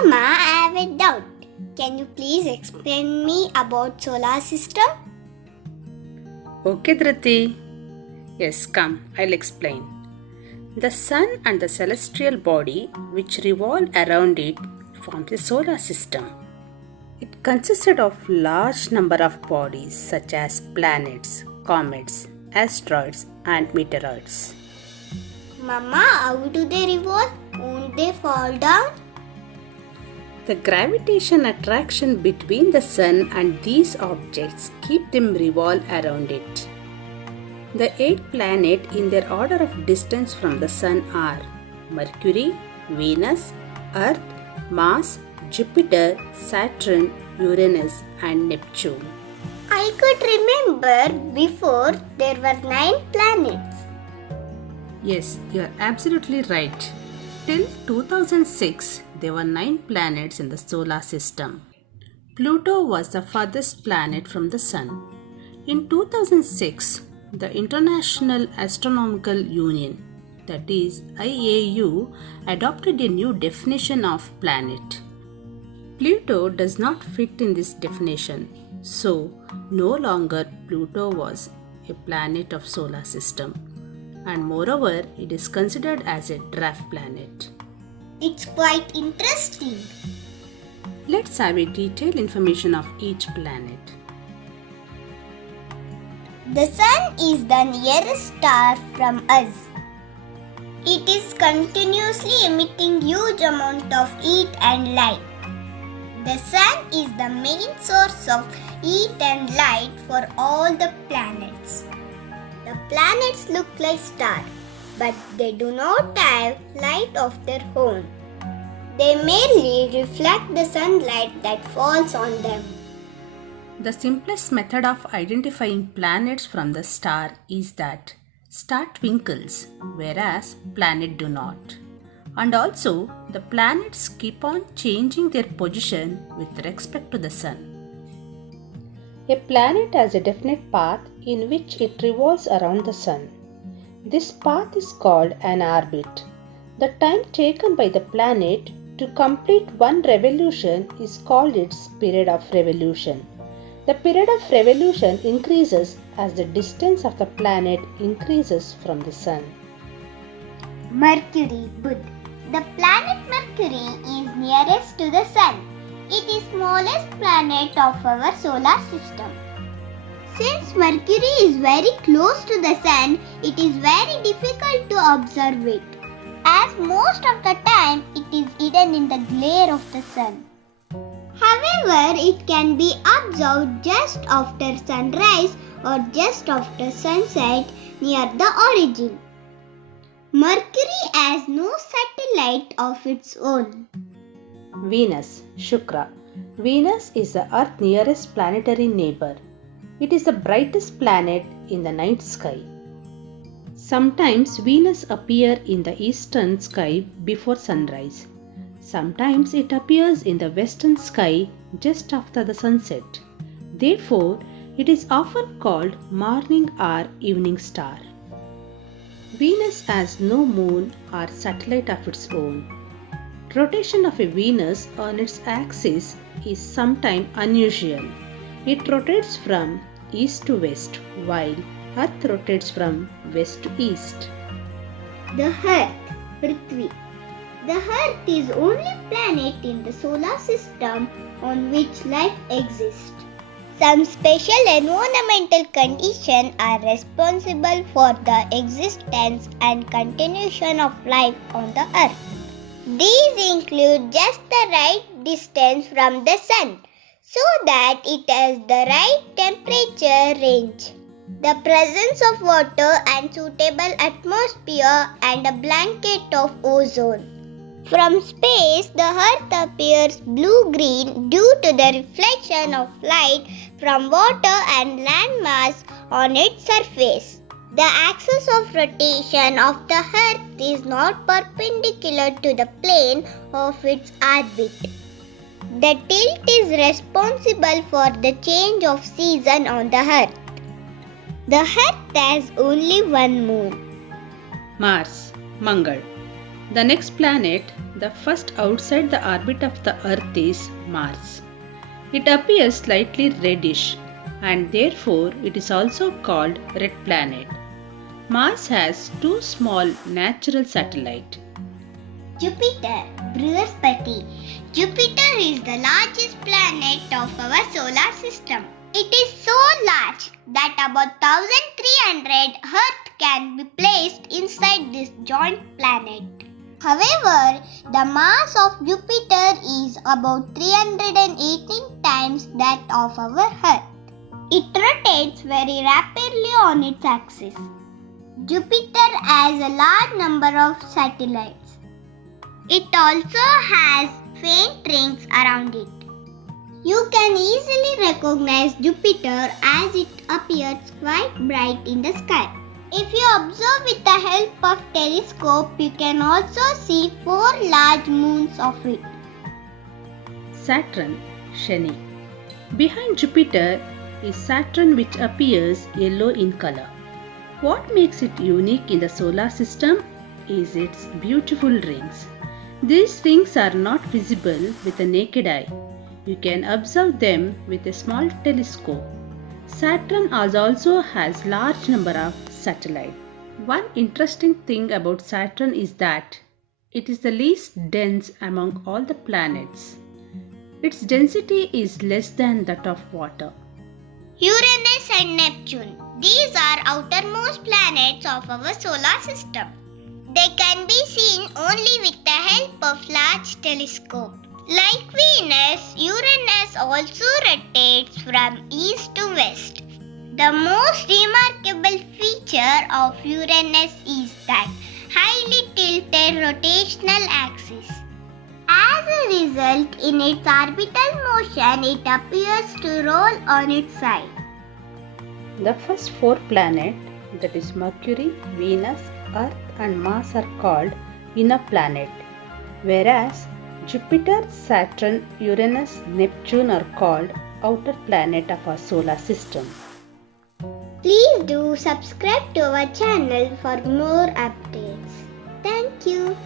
Mama, I have a doubt. Can you please explain me about solar system? Okay, Dhriti. Yes, come, I'll explain. The sun and the celestial body which revolve around it forms a solar system. It consisted of large number of bodies such as planets, comets, asteroids and meteoroids. Mama, how do they revolve? Won't they fall down? The gravitation attraction between the sun and these objects keep them revolve around it. The 8 planets in their order of distance from the sun are Mercury, Venus, Earth, Mars, Jupiter, Saturn, Uranus and Neptune. I could remember before there were 9 planets. Yes, you are absolutely right. Till 2006, there were 9 planets in the solar system. Pluto was the farthest planet from the sun. In 2006, the International Astronomical Union, that is IAU, adopted a new definition of planet. Pluto does not fit in this definition, so no longer Pluto was a planet of solar system, and moreover it is considered as a dwarf planet. It's quite interesting. Let's have a detailed information of each planet. The sun is the nearest star from us. It is continuously emitting huge amount of heat and light. The sun is the main source of heat and light for all the planets. The planets look like stars, but they do not have light of their own. They merely reflect the sunlight that falls on them. The simplest method of identifying planets from the star is that star twinkles, whereas planets do not. And also, the planets keep on changing their position with respect to the sun. A planet has a definite path in which it revolves around the sun. This path is called an orbit. The time taken by the planet to complete one revolution is called its period of revolution. The period of revolution increases as the distance of the planet increases from the sun. Mercury, Buddha. The planet Mercury is nearest to the sun. It is smallest planet of our solar system. Since Mercury is very close to the sun, it is very difficult to observe it, as most of the time it is hidden in the glare of the sun. However, it can be observed just after sunrise or just after sunset near the origin. Mercury has no satellite of its own. Venus, Shukra. Venus is the Earth's nearest planetary neighbor. It is the brightest planet in the night sky. Sometimes Venus appears in the eastern sky before sunrise. Sometimes it appears in the western sky just after the sunset. Therefore, it is often called morning or evening star. Venus has no moon or satellite of its own. Rotation of a Venus on its axis is sometimes unusual. It rotates from east to west, while Earth rotates from west to east. The Earth, Prithvi. The Earth is the only planet in the solar system on which life exists. Some special environmental conditions are responsible for the existence and continuation of life on the Earth. These include just the right distance from the sun, so that it has the right temperature range, the presence of water and suitable atmosphere and a blanket of ozone. From space, the Earth appears blue-green due to the reflection of light from water and land mass on its surface. The axis of rotation of the Earth is not perpendicular to the plane of its orbit. The tilt is responsible for the change of season on the Earth. The Earth has only one moon. Mars, Mangal. The next planet The first outside the orbit of the Earth is Mars. It appears slightly reddish and therefore it is also called red planet. Mars has two small natural satellites. Jupiter, Brihaspati. Jupiter is the largest planet of our solar system. It is so large that about 1300 Earth can be placed inside this giant planet. However, the mass of Jupiter is about 318 times that of our Earth. It rotates very rapidly on its axis. Jupiter has a large number of satellites. It also has faint rings around it. You can easily recognize Jupiter as it appears quite bright in the sky. If you observe with the help of telescope, you can also see 4 large moons of it. Saturn, Shani. Behind Jupiter is Saturn, which appears yellow in color. What makes it unique in the solar system is its beautiful rings. These rings are not visible with the naked eye. You can observe them with a small telescope. Saturn also has large number of satellites. One interesting thing about Saturn is that it is the least dense among all the planets. Its density is less than that of water. Uranus and Neptune. These are outermost planets of our solar system. They can be seen only with the help of large telescope. Like Venus, Uranus also rotates from east to west. The most remarkable feature of Uranus is that highly tilted rotational axis. As a result, in its orbital motion, it appears to roll on its side. The first 4 planets, that is Mercury, Venus, Earth and Mars, are called inner planet, whereas Jupiter, Saturn, Uranus, Neptune are called outer planet of our solar system. Please do subscribe to our channel for more updates. Thank you.